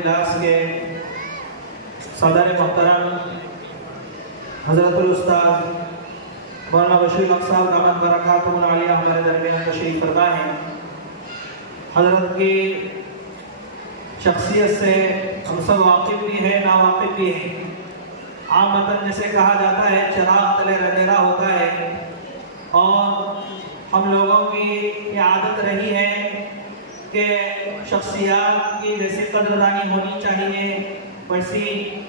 اجلاس کے صدر محترم حضرت الاستاذ مولانا بشیر الحق صاحب دامت برکاتہ العالیہ ہمارے درمیان تشریف فرما ہے۔ حضرت کی شخصیت سے ہم سب واقف بھی ہیں، ناواقف بھی ہیں۔ عامتاً جسے کہا جاتا ہے چراغ تلے اندھیرا ہوتا ہے، اور ہم لوگوں کی یہ عادت رہی ہے کہ شخصیات کی جیسی قدردانی ہونی چاہیے ویسی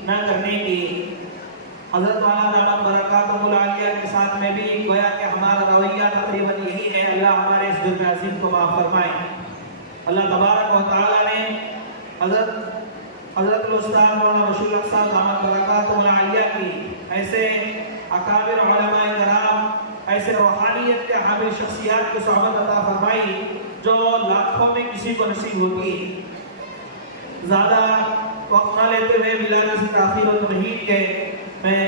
نہ کرنے کی۔ حضرت والا دامت برکاتہ العالیہ کے ساتھ میں بھی گویا کہ ہمارا رویہ تقریباً یہی ہے۔ اللہ ہمارے اس جرم عظیم کو معاف فرمائے۔ اللہ تبارک و تعالیٰ نے حضرت الاستاذ مولانا بشیر الحق صاحب دامت برکاتہ العالیہ کی ایسے اکابر علماء کرام، ایسے روحانیت کے حامل شخصیات کی صحبت عطا فرمائی جو لاکھوں میں کسی کو نصیب ہوتی ہے۔ زیادہ وقت نہ لیتے ہوئے بلا کسی تاخیر و تمہید کے میں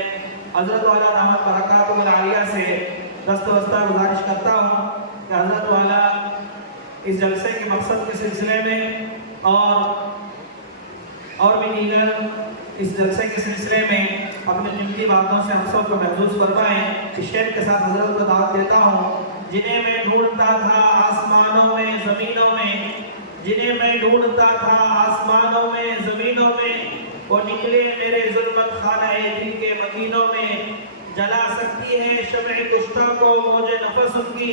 حضرت والا دامت برکاتہ العالیہ سے دست بستہ گزارش کرتا ہوں کہ حضرت والا اس جلسے کے مقصد کے سلسلے میں اور بھی دیگر اس جلسے کے سلسلے میں اپنی قیمتی باتوں سے ہم سب کو محظوظ فرمائیں۔ اس شعر کے ساتھ حضرت کو دعوت دیتا ہوں۔ جنہیں میں ڈھونڈتا تھا آسمانوں میں زمینوں میں، جنہیں میں ڈھونڈتا تھا آسمانوں میں زمینوں میں، وہ نکلے میرے ظلمت خانہ دل کے مدینوں میں۔ جلا سکتی ہے شمع کشتہ کو موج نفس ان کی،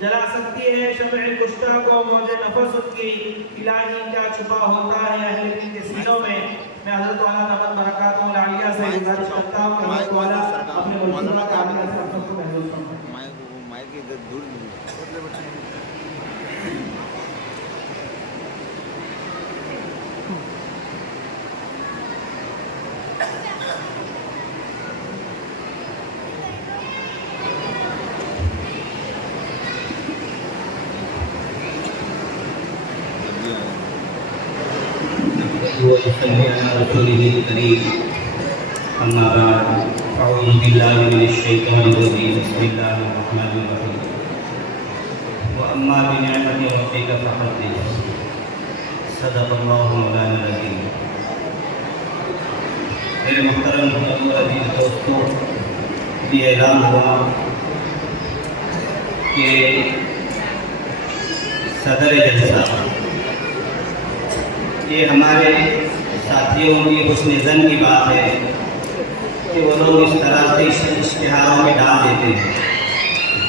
جلا سکتی ہے شمع کشتہ کو موج نفس ان کی، الہی کیا چھپا ہوتا ہے اہل دل کے سینوں میں۔ میں حضرت والا دامت برکاتہ العالیہ سے گزارش کرتا ہوں کہ حضرت والا اپنے ملزمہ کے عالیہ سے اپنے کو محظوظ فرمائیں۔ وصلی علی رسولہ الکریم، اما بعد، اعوذ باللہ من الشیطان الرجیم، بسم اللہ الرحمن الرحیم۔ واما بنعمت ربک فحدث، صدق اللہ مولانا العظیم۔ میرے محترم اور عزیز دوستوں، یہ اعلان ہوا کہ صدر جلسہ، یہ ہمارے ساتھیوں کی حسن ظن کی بات ہے کہ وہ لوگ اس طرح سے اشتہاروں میں ڈال دیتے ہیں،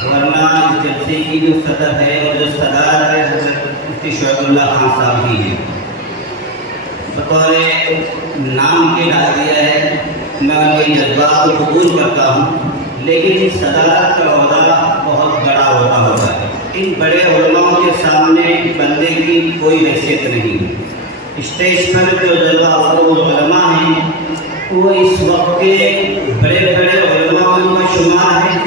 ورنہ اس جلسے کی جو صدر ہے اور جو صدر ہے حضرت مفتی شعیب اللہ خان صاحب ہی ہیں۔ بطور نام کے ڈال دیا ہے، میں ان کے جذبات کو قبول کرتا ہوں، لیکن صدارت کا عہدہ بہت بڑا عہدہ ہوتا ہے۔ ان بڑے علماء کے سامنے بندے کی کوئی حیثیت نہیں۔ اسٹیج پر جو جلوہ افروز علماء ہیں وہ اس وقت کے بڑے بڑے علماء کا شمار ہے،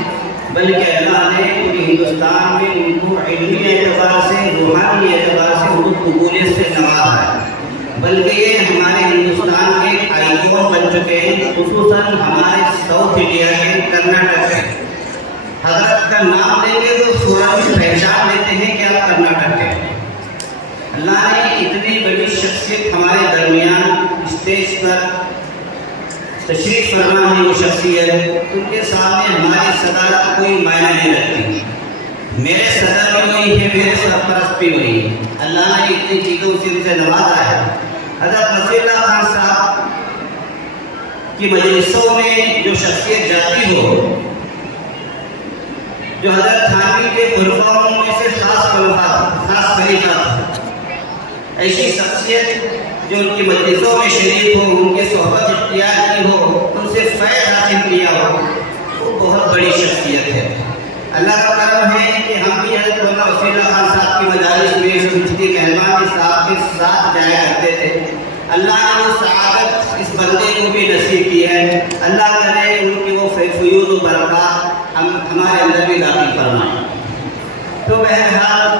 بلکہ اللہ نے پورے ہندوستان میں ان کو علمی اعتبار سے، روحانی اعتبار سے ان کو قبولیت سے نوازا ہے، بلکہ یہ ہمارے ہندوستان کے آئیکن بن چکے ہیں، خصوصاً ہمارے ساؤتھ انڈیا کے کرناٹک کے۔ حضرت کا نام لیں گے تو فوراً پہچان لیتے ہیں کہ آپ کرناٹک کے۔ اللہ نے اتنی بڑی شخصیت ہمارے درمیان اسٹیج پر تشریف فرما ہے، وہ شخصیت ان کے سامنے ہماری صدارت کوئی معنی نہیں رکھتی۔ میرے صدر بھی وہی ہے، میرے سرپرست بھی وہی ہے۔ اللہ نے اتنی چیزوں سے ان سے نوازا ہے۔ حضرت بشیر اللہ خان صاحب کی مجلسوں میں جو شخصیت جاتی ہو، جو حضرت تھانوی کے خلفاؤں میں سے خاص خلیفہ تھا، ایسی شخصیت جو ان کی مجلسوں میں شریک ہو، ان کی صحبت اختیار کی ہو، ان سے فیض حاصل کیا ہو، وہ بہت بڑی شخصیت ہے۔ اللہ کا کرم ہے کہ ہم بھی حضرت مولانا بشیر اللہ خان صاحب کی مجالس میں مفتی مہمان صاحب کے ساتھ جایا کرتے تھے۔ اللہ نے وہ سعادت اس بندے کو بھی نصیب کی ہے۔ اللہ کرے ان کی وہ فیوز و برکات ہمارے اندر بھی داخل فرمائیں۔ تو بہرحال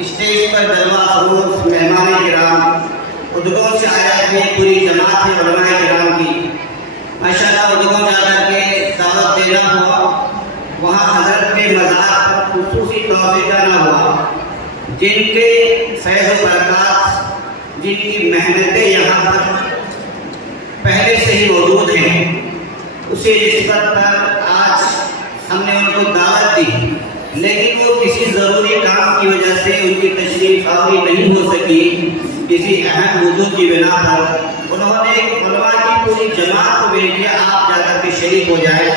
اسٹیج پر جلوہ افروز مہمان کرام، ادگو سے آیا ہوئی پوری جماعت ہے علماء کرام کی، ماشاءاللہ ادگو جا کر کے دعوت دینا ہوا، وہاں حضرت کے مزار پر خصوصی طور سے جانا ہوا، جن کے فیض و برکات، جن کی محنتیں یہاں پہلے سے ہی موجود ہیں، اسی نسبت پر آج ہم نے ان کو دعوت دی، لیکن وہ کسی ضروری کام کی وجہ سے ان کی تشریف آوری نہیں ہو سکی۔ کسی اہم موضوع کی بنا پر انہوں نے علماء کی پوری جماعت کو بھیج دیا، آپ جا کر کے شریک ہو جائیں۔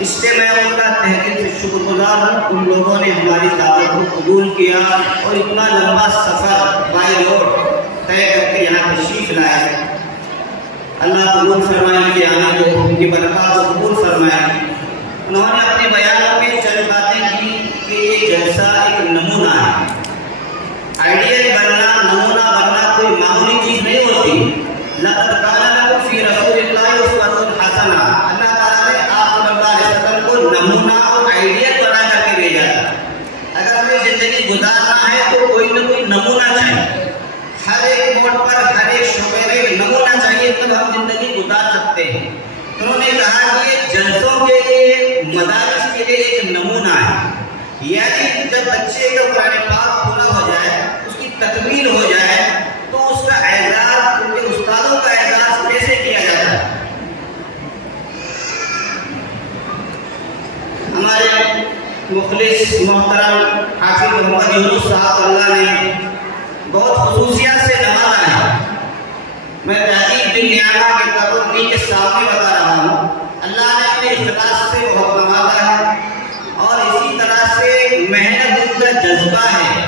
اس لیے میں ان کا تہ دل سے شکر گزار ہوں، ان لوگوں نے ہماری دعوت کو قبول کیا اور اتنا لمبا سفر بائی روڈ طے کر کے یہاں تشریف لائے۔ اللہ قبول فرمائے کہ آنے کو ان کی برکات کو قبول فرمائے۔ انہوں نے اپنے بیان میں چند باتیں کی کہ یہ جلسہ ایک نمونہ ہے۔ آئیڈیل بننا، نمونہ بننا کوئی معمولی چیز نہیں ہوتی۔ لقد کان لکم فی رسول اللہ اسوۃ حسنہ، اللہ تعالیٰ نے آپ صلی اللہ علیہ وسلم کو نمونہ اور آئیڈیل بنا کر کے بھیجا ہے۔ اگر ہمیں زندگی گزارنا ہے تو کوئی نہ کوئی نمونہ چاہیے، ہر ایک موڑ پر ہر ایک شعبے میں نمونہ چاہیے، تب ہم زندگی گزار سکتے ہیں۔ انہوں نے کہا کہ یہ جلسوں کے لیے، مدارس کے لیے ایک نمونہ ہے، یعنی جب بچے کا قرآن پاک پورا ہو جائے، اس کی تکمیل ہو جائے تو اس کا اعزاز، ان کے استادوں کا اعزاز کیسے کیا جاتا ہے۔ ہمارے مخلص محترم حافظ محمد یونس صاحب اللہ نے بہت خصوصیات سے نوازا ہے۔ میں تحقیق بن نیامہ کے تقرری کے سامنے بتا رہا ہوں، اللہ نے اپنے اخلاص سے بہت نوازا ہے اور اسی طرح سے محنت کا جذبہ ہے۔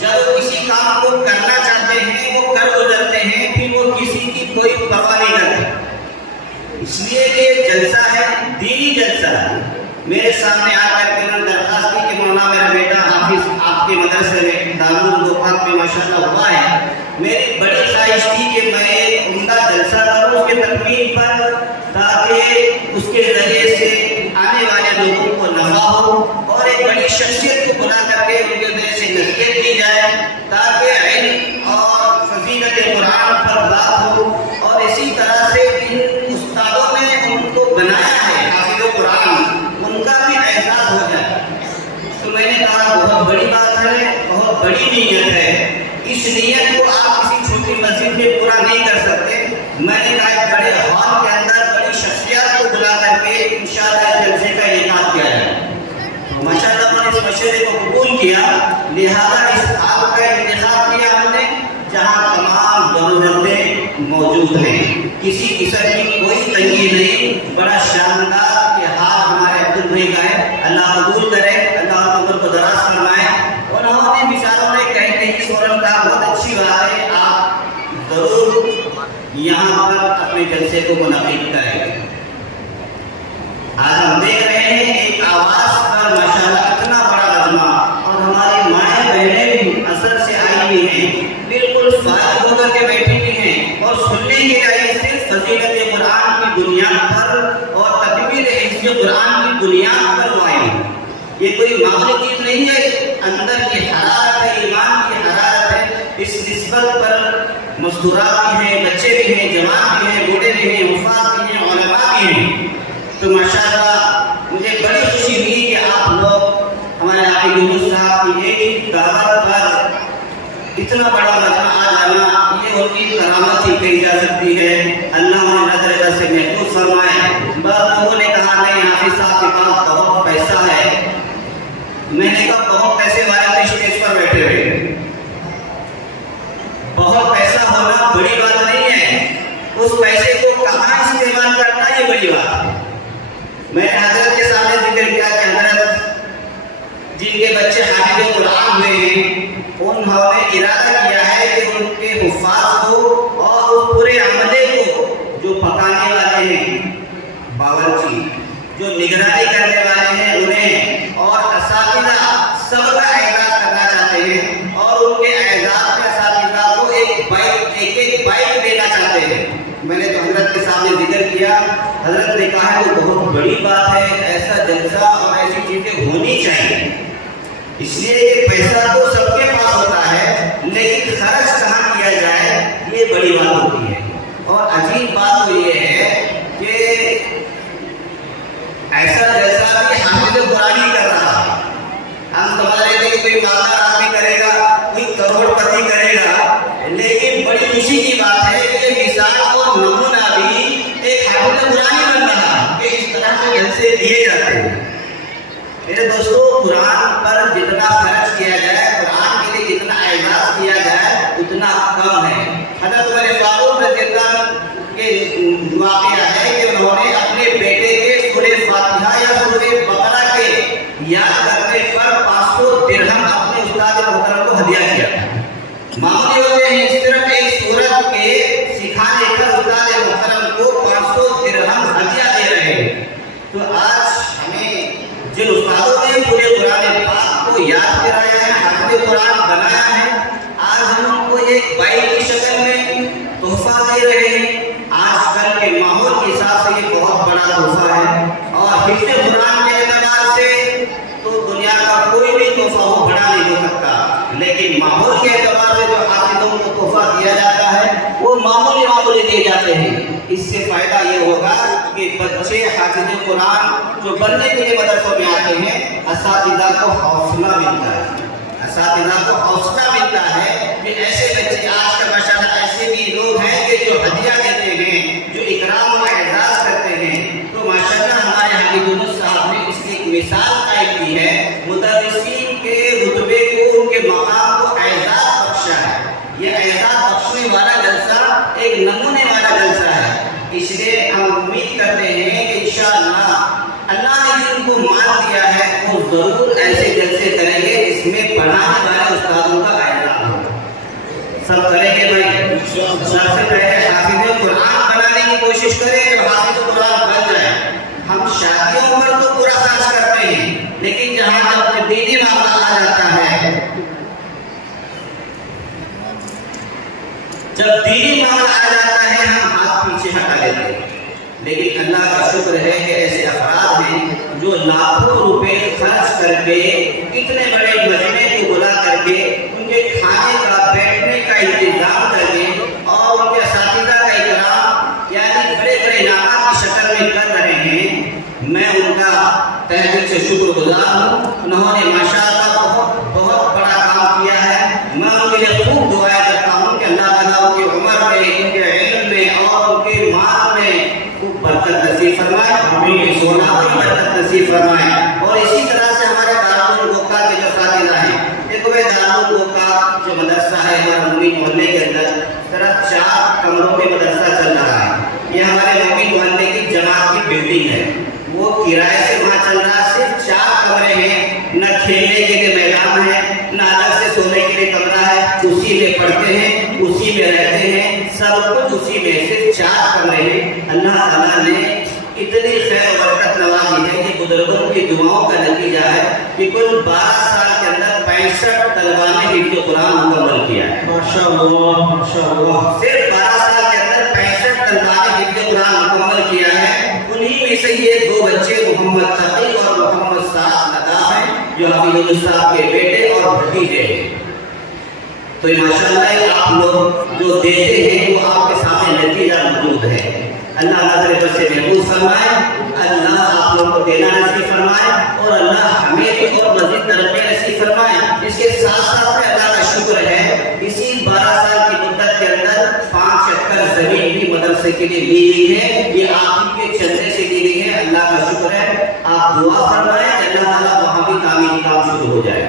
جب وہ کسی کام کو کرنا چاہتے ہیں وہ کر گزرتے ہیں، پھر وہ کسی کی کوئی پرواہ نہیں کرتے۔ اس لیے کہ یہ جلسہ ہے، دینی جلسہ ہے۔ میرے سامنے آ کر کے انہوں نے درخواست کی کہ مولانا میرا بیٹا حافظ آپ کے مدرسے میں دارالمعارف میں ماشاءاللہ ہوا ہے، میری بڑی خواہش تھی کہ میں ایک عمدہ جلسہ کروں اس کے تکمیل پر، تاکہ اس کے ذریعے سے آنے والے لوگوں کو نفع ہو اور ایک بڑی شخصیت کو بلا کر کے ان کے ذریعے سے نصیحت دی جائے، تاکہ علم اور فضیلت قرآن پر بات ہو۔ اور اسی طرح سے جن استادوں نے ان کو بنایا ہے حافظ قرآن، ان کا بھی اعزاز ہو جائے۔ تو میں نے کہا بہت بڑی بات ہے، بہت بڑی نیت ہے، اس نیت کو آپ کسی چھوٹی مسجد میں پورا نہیں کر سکتے۔ میں نے کہا ایک بڑے ہال کے اندر بڑی شخصیات کو بلا کر کے انشاءاللہ اس جلسے کا انعقاد کیا جائے۔ تو ماشاءاللہ ہم نے اس مشورے کو قبول کیا، لہذا اس ہال کا انتخاب کیا ہم نے جہاں تمام ضرورتیں موجود ہیں، کسی قسم کی کوئی تنگی نہیں، بڑا شاندار یہ ہال ہمارے عبد بھائی کا ہے، اللہ قبول کرے، اللہ عمر کو دراز فرمائے۔ انہوں نے مثالوں نے کہتے ہیں فوراً کہا بہت اچھی بات ہے، آپ ضرور یہاں پر اپنے جلسے کو منعقد کریں۔ آج ہم دیکھ رہے ہیں ایک آواز پر ماشاءاللہ اتنا بڑا مجمع، اور ہماری مائیں بہنیں بھی اثر سے آئی ہوئی ہیں، بالکل فارغ ہو کر کے بیٹھی ہوئی ہیں اور سننے کے لیے صرف فضیلت قرآن کی بنیاد پر اور تکمیل حفظ قرآن کی بنیاد پر آئی ہیں۔ یہ کوئی معمولی چیز نہیں ہے، اندر کی حرارت ہے، ایمان کی حرارت ہے۔ اس نسبت پر مستورات بھی ہیں، بچے بھی ہیں، جوان بھی ہیں، بوڑھے بھی ہیں، حفاظ بھی ہیں، علماء بھی ہیں۔ تو ماشاءاللہ مجھے بڑی خوشی ہوئی کہ آپ لوگ ہمارے حافظ یونس صاحب کی ایک دعوت پر اتنا بڑا مجمع آ جانا، یہ ان کی کرامت ہی کہی جا سکتی ہے۔ اللہ انہیں نظر سے محفوظ فرمائے۔ بعض لوگوں نے کہا نہیں حافظ صاحب کے پاس بہت پیسہ ہے، میں نے کہا بہت پیسے والے اسٹیج پر بیٹھے ہوئے، بہت پیسہ ہونا بڑی بات نہیں ہے، اس پیسے کو کہاں استعمال کرنا یہ بڑی بات ہے۔ میں نے حضرت کے سامنے ذکر کیا کہ حضرت جن کے بچے حافظ قرآن ہوئے ہیں، انہوں نے ارادہ کیا ہے کہ ان کے حفاظ کو اور اس پورے عملے کو جو پکانے والے ہیں، باورچی جو نگرانی کرنے والے ہیں انہیں، اور اساتذہ سب کا اعزاز کرنا چاہتے ہیں، اور ان کے اعزاز میں اساتذہ کو ایک بائک دینا چاہتے ہیں۔ میں نے تو حضرت کے سامنے ذکر کیا، حضرت نے کہا کہ بہت بڑی بات ہے، ایسا جلسہ اور ایسی چیزیں ہونی چاہیے۔ اس لیے یہ پیسہ تو سب کے پاس ہوتا ہے، لیکن خرچ کہاں کیا جائے یہ بڑی بات ہوتی ہے۔ اور عجیب بات تو یہ ہے کہ ایسا جلسہ بھی حافظ قرآن ہی کر رہا ہے۔ ہم سمجھ رہے تھے کہ کوئی مالدار آدمی کرے گا، کوئی کروڑ پتی کرے گا، لیکن بڑی خوشی کی بات ہے کہ مثال اور نمونہ بھی میرے دوستو قرآن پر جتنا خرچ کیا جائے، قرآن کے لیے جتنا اعزاز کیا جائے اتنا کم ہے۔ حضرت عمر فاروق رضی اللہ عنہ کے واقعہ ہے کہ انہوں نے اپنے بیٹے کے سورہ فاتحہ یا سورہ بقرہ کے یاد کرنے پر 500 درہم اپنے استاد محترم کو ہدیہ کیا۔ معمولی ہوتے ہیں صرف ایک سورت کے سکھانے پر استاد محترم کو 500 درہم ہدیہ دے رہے ہیں۔ تو آج ہمیں جن استادوں نے پورے قرآن پاک کو یاد کرایا ہے، حافظ قرآن بنایا ہے، آج ہم ان کو ایک بائک کی شکل میں تحفہ دے رہے ہیں۔ آج کل کے ماحول کے حساب سے یہ بہت بڑا تحفہ ہے، اور حفظ قرآن کے اعتبار سے تو دنیا کا کوئی بھی تحفہ ہو بڑا نہیں ہو سکتا، لیکن ماحول کے اعتبار سے جو حافظوں کو تحفہ دیا جاتا ہے وہ معمولی دیے جاتے ہیں۔ اس سے فائدہ یہ ہوگا کہ بچے حافظ قرآن جو بننے کے لیے مدرسوں میں آتے ہیں، اساتذہ کو حوصلہ ملتا ہے، اساتذہ کو حوصلہ ملتا ہے کہ ایسے بچے آج کا ماشاءاللہ ایسے بھی لوگ ہیں کہ جو ہدیہ دیتے ہیں، جو اکرام و اعزاز کرتے ہیں۔ تو ماشاءاللہ ہمارے حافظ یونس صاحب نے اس کی ایک مثال قائم کی ہے، مدرسین کے رتبے کو، ان کے مقام کو اعزاز بخشا ہے۔ یہ اعزاز بخشنے والا جلسہ ایک نمونے والا جلسہ ہے، اس لیے ہم امید کرتے ہیں کہ انشاءاللہ اللہ نے جن کو مال دیا ہے وہ ضرور ایسے جلسے کریں گے جس میں پڑھانے والے استادوں کا اعزاز ہو۔ سب کریں گے بھائی؟ سب سے پہلے حافظ قرآن بنانے کی کوشش کریں کہ حافظ قرآن بن جائے۔ ہم شادیوں پر تو پورا خرچ کرتے ہیں، لیکن جہاں جب دینی معاملہ آ جاتا ہے، جب دینی معاملہ آ جاتا ہے ہم ہاتھ پیچھے ہٹا لیتے ہیں۔ لیکن اللہ کا شکر ہے کہ ایسے افراد ہیں جو لاکھوں روپے خرچ کر کے اتنے بڑے مجمع کو بلا کر کے ان کے کھانے کا، بیٹھنے کا انتظام کر کے اور ان کے اساتذہ کا اکرام یعنی بڑے بڑے انعامات کی شکل میں کر رہے ہیں۔ میں ان کا تہ دل سے شکر گزار ہوں، انہوں نے ماشاءاللہ بہت بڑا کام کیا ہے۔ میں ان کے لیے خوب دعائیں کرتا ہوں کہ اللہ تعالیٰ ان کی عمر میں، ان کے علم میں اور ان کے مال میں خوب برکت نصیب فرمائے، ہمیں سونا کی برکت نصیب فرمائے۔ اور اسی طرح سے ہمارے دارالعلوم کے جو اساتذہ ہیں، دیکھو یہ دارالعلوم جو مدرسہ ہے ہمارا مومن محلے کے اندر صرف 4 کمروں میں مدرسہ چل رہا ہے۔ یہ ہمارے مومن محلے کی جماعت کی بلڈنگ ہے، وہ کرائے سے وہاں چل رہا ہے۔ صرف 4 کمرے ہیں، نہ کھیلنے کے لیے میدان ہے، نہ الگ سے سونے کے لیے کمرہ ہے، اسی میں پڑھتے ہیں، اسی میں رہتے ہیں، سب کچھ اسی میں، صرف 4 کمرے ہیں۔ اللہ تعالیٰ نے اتنی خیر و برکت نوازی ہے کہ بزرگوں کی دعاؤں کا نتیجہ ہے کہ کل 12 سال کے اندر 65 طلباء نے حفظ قرآن مکمل کیا ہے۔ ماشاءاللہ ماشاءاللہ، صرف 12 سال کے اندر 65 طلباء نے حفظ قرآن مکمل کیا ہے۔ انہی میں سے یہ 2 بچے محمد تقی اور محمد سعد ندا ہیں جو حافظ یونس صاحب کے بیٹے اور بھتیجے ہیں۔ تو ماشاءاللہ آپ لوگ جو دیتے ہیں وہ آپ کے سامنے نتیجہ موجود ہے۔ اللہ نظر بد سے محفوظ فرمائے، اللہ آپ لوگوں کو دینا نصیب فرمائے، اور اللہ ہمیں بھی اور مزید ترقی نصیب فرمائے۔ اس کے ساتھ ساتھ میں اللہ کا شکر ہے اسی 12 سال کی مدت کے اندر 5 ایکڑ زمین بھی مدرسے کے لیے لی گئی ہے، یہ آپ ہی کے چندے سے لی گئی ہے۔ اللہ کا شکر ہے، آپ دعا فرمائیں کہ اللہ تعالیٰ وہاں بھی تعمیری کام شروع ہو جائے۔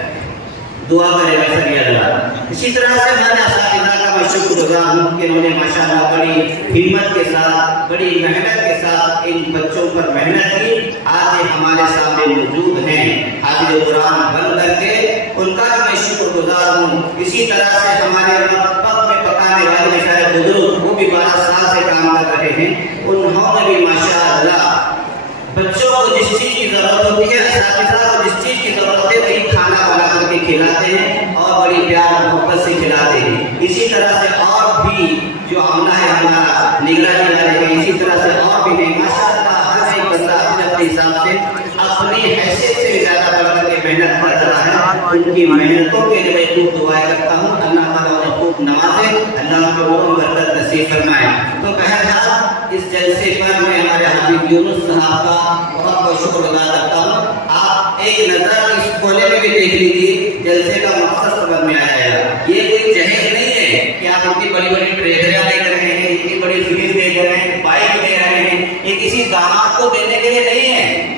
دعا کرے گا سبھی اللہ۔ اسی طرح سے ہمارے اساتذہ کا میں شکر گزار ہوں کہ انہوں نے ماشاءاللہ بڑی ہمت کے ساتھ، بڑی محنت کے ساتھ ان بچوں پر محنت کی، آج یہ ہمارے سامنے موجود ہیں حافظ قرآن بن کر کے، ان کا بھی میں شکر گزار ہوں۔ اسی طرح سے ہمارے مطبخ میں پکانے والے بیچارے بزرگ وہ بھی 12 سال سے کام کر رہے ہیں، انہوں نے بھی ماشاءاللہ بچوں کو جس چیز کی ضرورت ہوتی ہے، اساتذہ کو جس چیز کی ضرورت ہے وہی کھانا بنا کر کے کھلاتے ہیں اور بڑی پیار محبت سے کھلاتے ہیں۔ اسی طرح سے اور بھی جو عملہ ہے ہمارا نگرانی والے ہیں، اسی طرح سے اور بھی ہیں، ماشاءاللہ ہر ایک بندہ اپنے حساب سے اپنی حیثیت سے بھی زیادہ بڑھ کر کے محنت کر رہا ہے۔ ان کی محنتوں کے لیے میں خوب دعائیں کرتا ہوں، اللہ تعالیٰ انہیں خوب نوازے، اللہ کو وہ برکت نصیب فرمائے۔ تو بہرحال اس جلسے پر میں ہمارے حافظ یونس صاحب کا بہت بہت شکر ادا کرتا ہوں۔ آپ ایک نظر اس کھولے میں بھی دیکھ لیجیے، جلسے کا مقصد سمجھ میں آ جائے گا۔ یہ کوئی جہیز نہیں ہے کہ آپ اتنی بڑی بڑی ٹریجریاں دیکھ رہے ہیں، اتنی بڑی فریج دیکھ رہے ہیں، بائک دے رہے ہیں، یہ کسی داماد کو دینے کے لیے نہیں ہے۔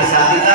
اساتذہ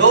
2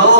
2